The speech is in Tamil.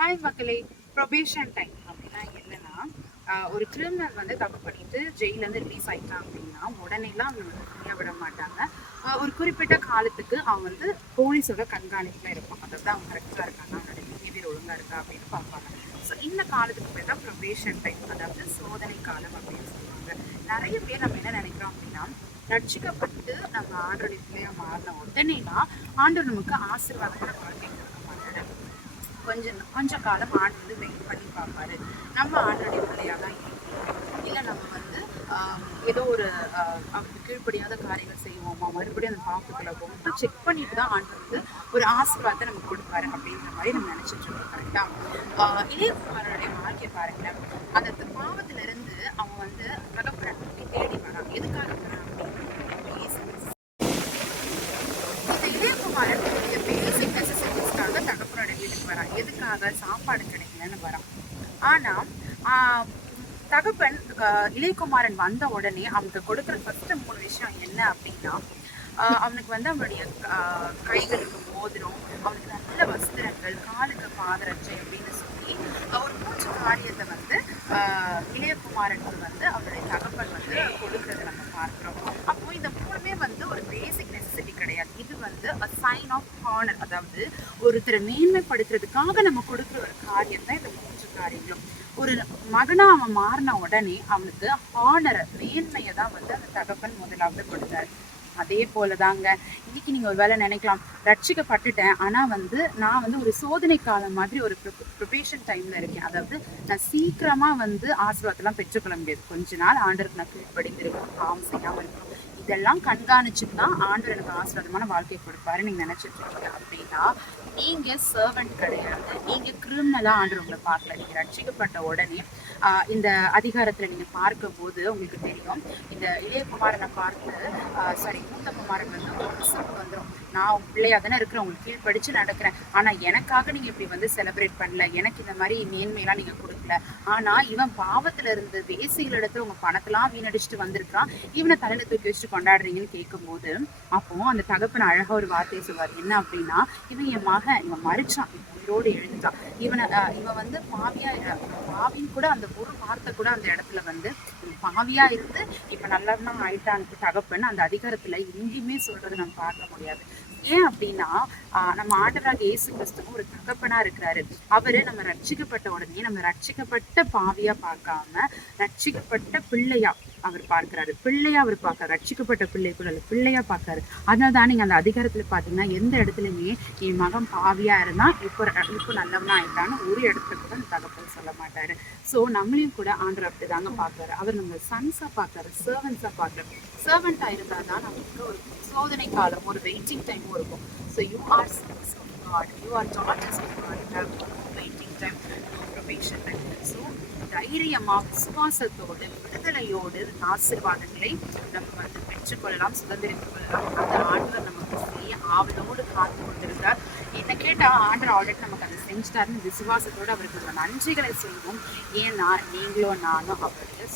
ஹாய் மக்களே. ப்ரொபேஷன் டைம் அப்படின்னா என்னன்னா, ஒரு கிரிமினல் வந்து தப்பு பண்ணிட்டு ஜெயிலேருந்து ரிலீஸ் ஆயிட்டான் அப்படின்னா உடனேலாம் அவங்க வந்து ஃப்ரீயாக விட மாட்டாங்க. ஒரு குறிப்பிட்ட காலத்துக்கு அவன் வந்து போலீஸோட கண்காணிப்பில் இருப்பான். அதாவது அவங்க கரெக்டாக இருக்காங்க, அவனோட பிஹேவியர் ஒழுங்காக இருக்கா அப்படின்னு பார்ப்பாங்க. ஸோ இந்த காலத்துக்கு பேர் தான் ப்ரொபேஷன் டைம், அதாவது சோதனை காலம் அப்படின்னு சொல்லுவாங்க. நிறைய பேர் நம்ம என்ன நினைக்கிறோம் அப்படின்னா, ரட்சிக்கப்பட்டு நம்ம ஆண்டோடைய பிள்ளையா மாறின உடனேலாம் ஆண்டவர் நமக்கு ஆசீர்வாதங்களை வாழ்க்கை கொடுக்க மாட்டாரு. கொஞ்சம் காலம் ஆண்டு வந்து வெயிட் பண்ணி பார்ப்பாரு. நம்ம ஆண்டோடைய பிள்ளையா தான் இருக்கோம், இல்லை நம்ம வந்து ஏதோ ஒரு அவருக்கு கீழ்ப்படியாத காரியங்கள் செய்வோமா, மறுபடியும் அந்த பாவத்துக்குள்ள போகும் செக் பண்ணிட்டு தான் ஆண்டு வந்து ஒரு ஆசீர்வாதத்தை நமக்கு கொடுப்பாரு அப்படின்ற மாதிரி நம்ம நினைச்சிட்டு இருக்கோம். கரெக்டா? இளையகுமாரனுடைய வாழ்க்கையை பாருங்களேன். அந்த பாவத்துல இருந்து அவன் வந்து தகப்பனை தேடி வரான். எதுக்காக வரான் அப்படின்னு இளையகுமாரன் இந்த பேசிக் நெசசிட்டிஸ்க்காக தகப்பனோட வீட்டுக்கு வரான். எதுக்காக? சாப்பாடு கிடைக்கலன்னு வரான். ஆனா தகப்பன் இளையகுமாரன் வந்த உடனே அவனுக்கு கொடுக்குற ஃபர்ஸ்ட் 3 விஷயம் என்ன அப்படின்னா, அவனுக்கு வந்து அவனுடைய கைகளுக்கு மோதிரம், அவனுக்கு நல்ல வஸ்திரங்கள், காலுக்கு பாதரட்சை அப்படின்னு சொல்லி ஒரு 3 காரியத்தை வந்து இளையகுமாரனுக்கு வந்து அவனுடைய தகப்பன் வந்து கொடுக்கறத நம்ம பார்க்கிறோம். அப்போ இந்த 3மே வந்து ஒரு பேசிக் நெசசிட்டி கிடையாது. இது வந்து a sign of honor, அதாவது ஒருத்தரை மேன்மைப்படுத்துறதுக்காக நம்ம கொடுக்குற ஒரு காரியம் தான் இந்த 3 காரியங்களும். ஒரு மகனா அவன் மாறின உடனே அவனுக்கு ஹானரை, மேன்மையை தான் வந்து அந்த தகப்பன் முதலாவது கொடுத்தாரு. அதே போலதாங்க இன்னைக்கு நீங்க ஒரு வேலை நினைக்கலாம், ரட்சிக்கப்பட்டுட்டேன் ஆனா வந்து நான் வந்து ஒரு சோதனை காலம் மாதிரி ஒரு ப்ரிபரேஷன் டைம்ல இருக்கேன். அதாவது நான் சீக்கிரமா வந்து ஆசீர்வாதத்தெல்லாம் பெற்றுக்கொள்ள முடியாது. கொஞ்ச நாள் ஆண்டருக்கு நான் கீழ்ப்படிந்திருக்கணும், பாவம் செய்யாம இருக்கணும், இதெல்லாம் கண்காணிச்சுட்டு தான் ஆண்டவர் எனக்கு ஆசீர்வாதமான வாழ்க்கையை கொடுப்பாரு நீங்க நினைச்சிட்டு இருக்கீங்க அப்படின்னா நீங்க சர்வன்ட் கிடையாது. நீங்க கிரிமினலா ஆண்டவர் உங்களை பார்க்கல. நீங்க ரட்சிக்கப்பட்ட உடனே இந்த அதிகாரத்துல நீங்க பார்க்கும் போது உங்களுக்கு தெரியும், இந்த இளையகுமாரனை பார்த்து மூத்த குமாரன் வந்து ஒரு வந்துடும், நான் உங்க பிள்ளையா தானே இருக்கிறேன், உங்களுக்கு கீழ்படிச்சு நடக்கிறேன், ஆனா எனக்காக நீங்க இப்படி வந்து செலிப்ரேட் பண்ணல, எனக்கு இந்த மாதிரி மேன்மையெல்லாம் நீங்க கொடுக்கல, ஆனா இவன் பாவத்துல இருந்து வேசிகளிடத்துல உங்க பணத்தெல்லாம் வீணடிச்சுட்டு வந்திருக்கான், இவனை தலையில தூக்கி வச்சுட்டு கொண்டாடுறீங்கன்னு கேட்கும் போது அப்போ அந்த தகப்பன் அழகா ஒரு வார்த்தையை சொல்வார். என்ன அப்படின்னா, இவன் என் மகன், இவன் மறிச்சான், உயிரோடு எழுந்துட்டான், இவன் வந்து பாவின்னு கூட அந்த ஒரு வார்த்தை கூட அந்த இடத்துல வந்து பாவியா இருந்து இப்ப நல்லவனா ஆயிட்டான்னு தகப்பன் அந்த அதிகாரத்துல எங்கேயுமே சொல்றது நம்ம பார்க்க முடியாது. ஏன் அப்படின்னா நம்ம ஆண்டவராக இயேசு கிறிஸ்துவும் ஒரு தகப்பனா இருக்கிறாரு. அவரு நம்ம ரட்சிக்கப்பட்ட உடனே நம்ம ரட்சிக்கப்பட்ட பாவியா பார்க்காம ரட்சிக்கப்பட்ட பிள்ளையா அவர் பார்க்கிறாரு. பிள்ளையா அவர் பார்க்கறாரு, ரட்சிக்கப்பட்ட பிள்ளை கூட பிள்ளையா பார்க்கறாரு. அதனாலதான் நீங்க அந்த அதிகாரத்துல பாத்தீங்கன்னா எந்த இடத்துலயுமே என் மகன் பாவியா இருந்தா இப்போ நல்லவனா ஆயிட்டான்னு ஒரு இடத்துல கூட அந்த தகப்பன் சொல்ல மாட்டாரு. சோ நம்மளையும் கூட ஆண்டவர் அப்படிதாங்க பார்க்கறாரு. அவர் நம்ம சன்ஸா பார்க்கறாரு, சர்வன்ஸா பார்க்கறாரு. சர்வன்டா இருந்தாதான் நமக்கு ஒரு சோதனை காலம், ஒரு வெயிட்டிங் டைமும் இருக்கும். So you are sons of God, you are daughters of God, you have no waiting time, no probation time. So தைரியமா, விசுவாசத்தோடு, விடுதலையோடு ஆசீர்வாதங்களை நம்ம வந்து பெற்றுக்கொள்ளலாம், சுதந்திரித்துக் கொள்ளலாம். அந்த ஆண்டவர் நமக்கு செய்ய ஆவலோடு காத்து கொண்டிருந்தார். என்ன கேட்டா ஆண்டவர் ஆல்ரெடி நமக்கு அதை செஞ்சுட்டாருன்னு விசுவாசத்தோடு அவருக்கு நன்றிகளை செய்வோம். ஏன்னா நீங்களும் நானும் அவருடைய